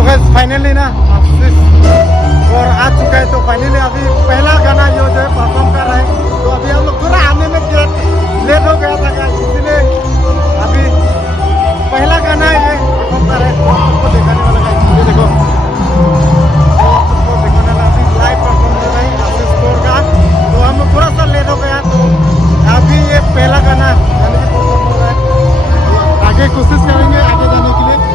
तो gas finally ना और आ चुका है। तो फाइनली अभी पहला गाना जो है परफॉर्म कर रहा है। तो अभी हम लोग थोड़ा आने में लेट हो गया था गाइस, इसलिए अभी पहला गाना है ये परफॉर्म कर रहा है। तो आप सबको दिखाने वाला गाइस, ये देखो आप सबको दिखाने वाला अभी लाइव परफॉर्म कर रहे हैं आशीष कौर का। तो हम लोग थोड़ा सा लेट हो गया, तो अभी ये पहला गाना यानी कि परफॉर्म हो रहा है। आगे कोशिश करेंगे आगे जाने के लिए।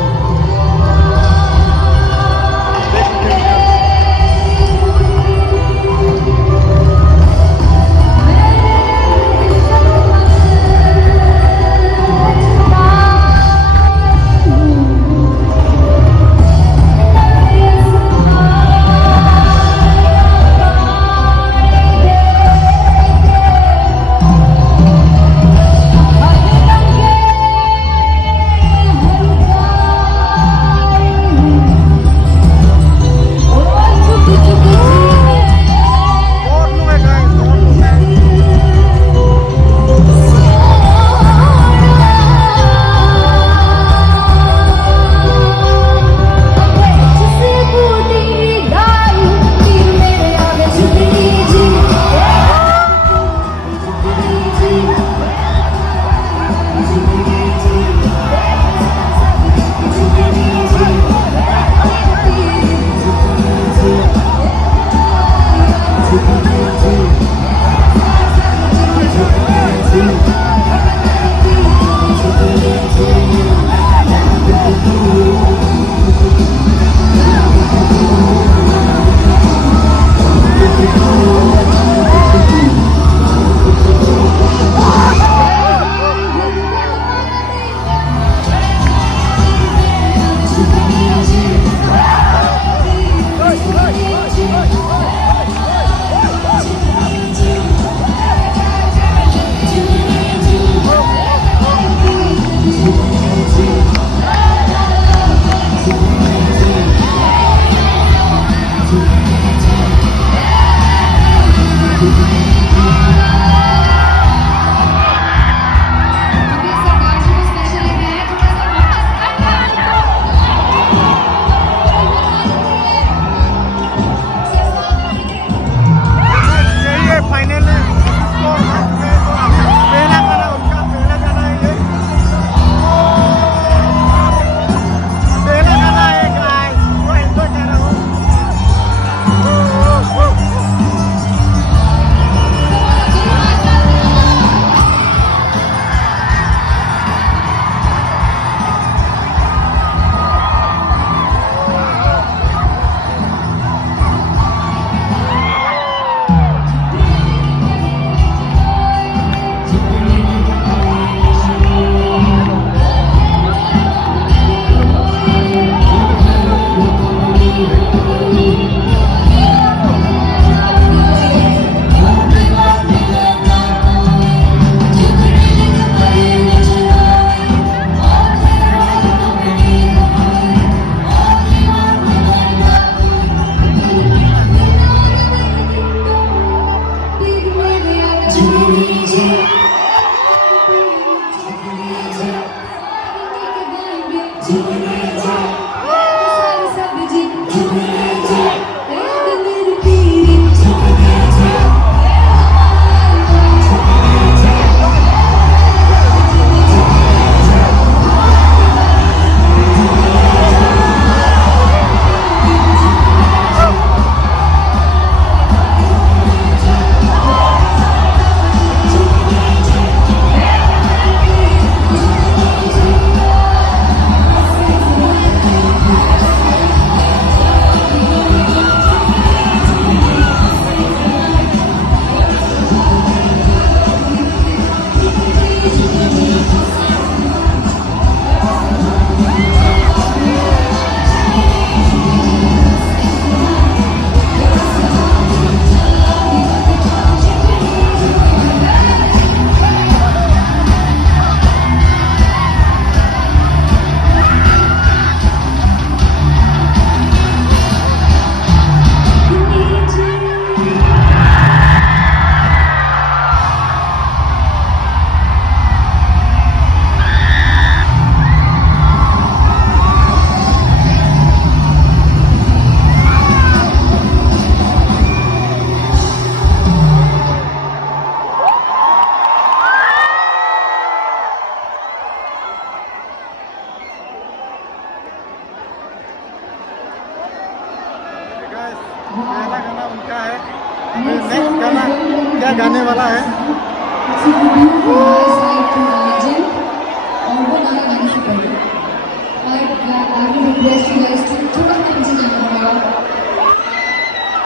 पहला गाना उनका है। नेक्स्ट गाना क्या गाने वाला है?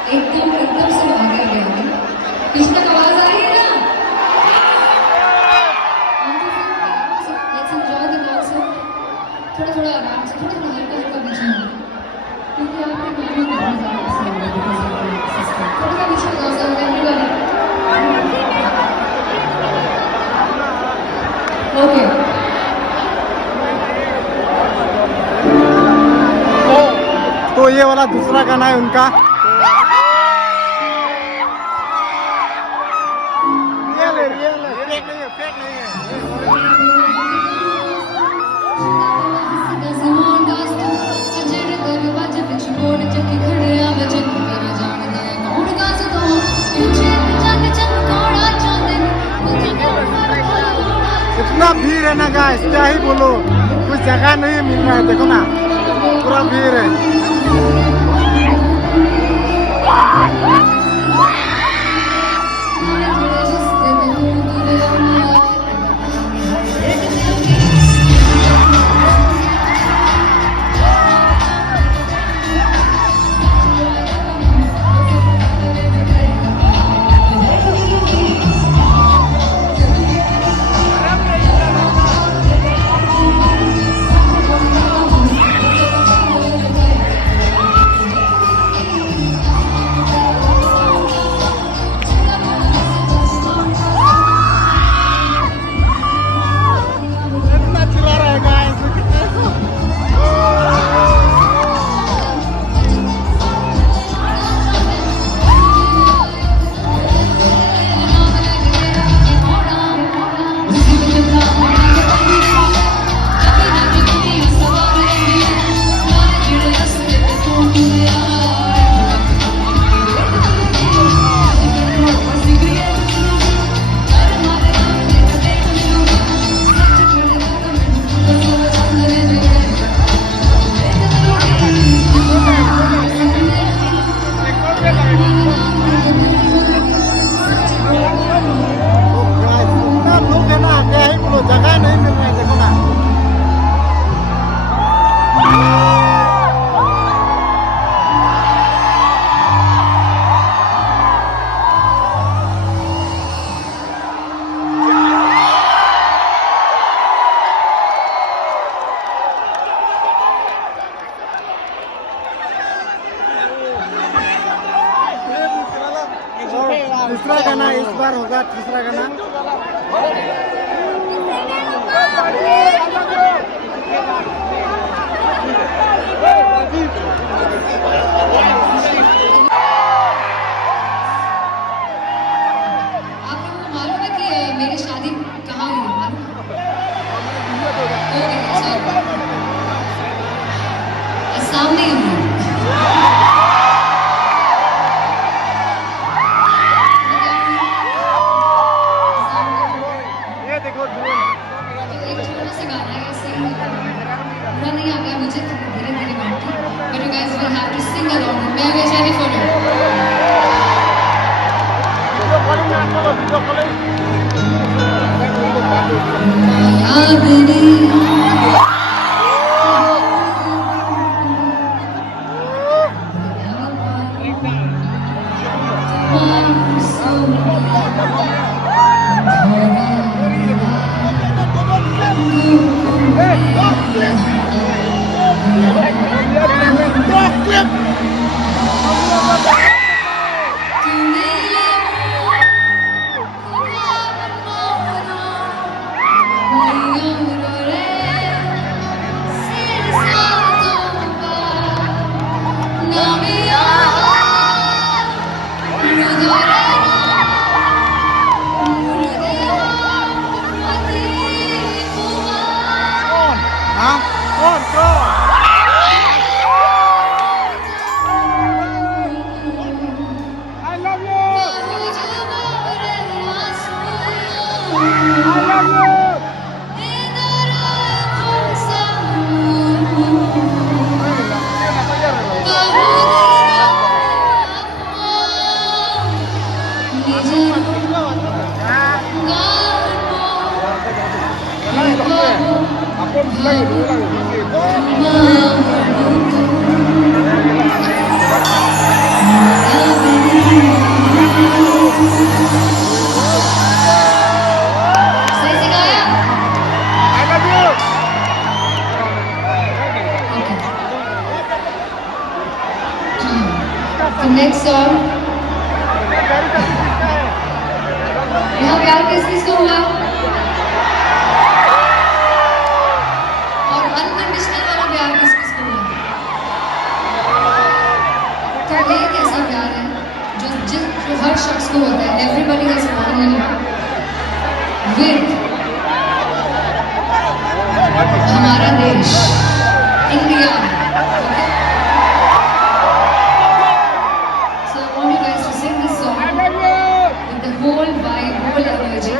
एकदम एकदम से आगे गया है। कृष्णा का आवाज आ रही है ना? Let's enjoy the concert. थोड़ा थोड़ा आराम से, थोड़ा थोड़ा हल्का हल्का बीच में, क्योंकि आपके गाने बहुत ज़्यादा पसंद है because of your sister. थोड़ा सा बीच में गाओ सब everybody. Okay. तो ये वाला दूसरा गाना है उनका। फेक नहीं है। इतना भीड़ है ना गाइस, क्या ही बोलो, कुछ जगह नहीं मिल रहा है। देखो ना, पूरा भीड़ है। जगह नहीं मिल रहा है, देखो ना। तीसरा गाना इस बार होगा, तीसरा गाना। आपको मालूम है कि मेरी शादी कहाँ हुई है? सामने ही हुई। नहीं आ गया मुझे, धीरे धीरे गाऊंगी, but you guys will have to sing along with me. Are you ready for it? The next song. यहाँ प्यार किस किसको हुआ? और अनकंडीशनल वाला प्यार किस किसको हुआ? तो एक ऐसा प्यार है जो हर शख्स को होता है. Everybody has fallen in love with हमारा देश, India. So I want you guys to sing this song with the whole vibe, whole energy.